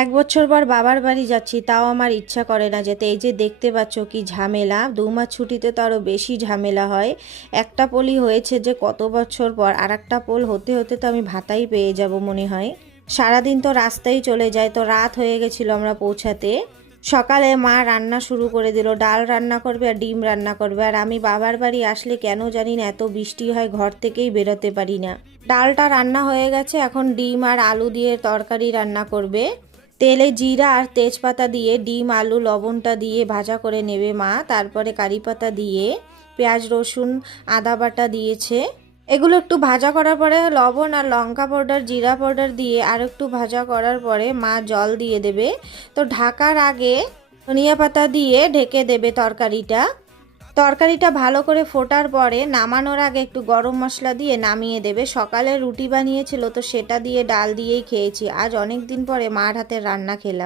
এক বছর পর বাবার বাড়ি যাচ্ছি, তাও আমার ইচ্ছা করে না যেতে। এই যে দেখতে পাচ্ছ কি ঝামেলা, 2 মাস ছুটিতে তো আরও বেশি ঝামেলা হয়। একটা পোলই হয়েছে যে কত বছর পর, আর একটা পোল হতে হতে তো আমি ভাতাই পেয়ে যাব মনে হয়। সারাদিন তো রাস্তায় চলে যায়, তো রাত হয়ে গেছিলো আমরা পৌঁছাতে। সকালে মা রান্না শুরু করে দিল, ডাল রান্না করবে আর ডিম রান্না করবে। আর আমি বাবার বাড়ি আসলে কেন জানি না এত বৃষ্টি হয়, ঘর থেকেই বেরোতে পারি না। ডালটা রান্না হয়ে গেছে, এখন ডিম আর আলু দিয়ে তরকারি রান্না করবে। তেলে জিরা আর তেজপাতা দিয়ে ডিম আলু লবণটা দিয়ে ভাজা করে নেবে মা, তারপরে কারি পাতা দিয়ে পেঁয়াজ রসুন আদা বাটা দিয়েছে। এগুলো একটু ভাজা করার পরে লবণ আর লঙ্কা পাউডার জিরা পাউডার দিয়ে আর একটু ভাজা করার পরে মা জল দিয়ে দেবে। তো ঢাকার আগে ধনিয়া পাতা দিয়ে ঢেকে দেবে তরকারিটা ভালো করে ফোটার পরে নামানোর আগে একটু গরম মশলা দিয়ে নামিয়ে দেবে। সকালে রুটি বানিয়েছিল, তো সেটা দিয়ে ডাল দিয়েই খেয়েছি। আজ অনেক দিন পরে মার হাতের রান্না খেলাম।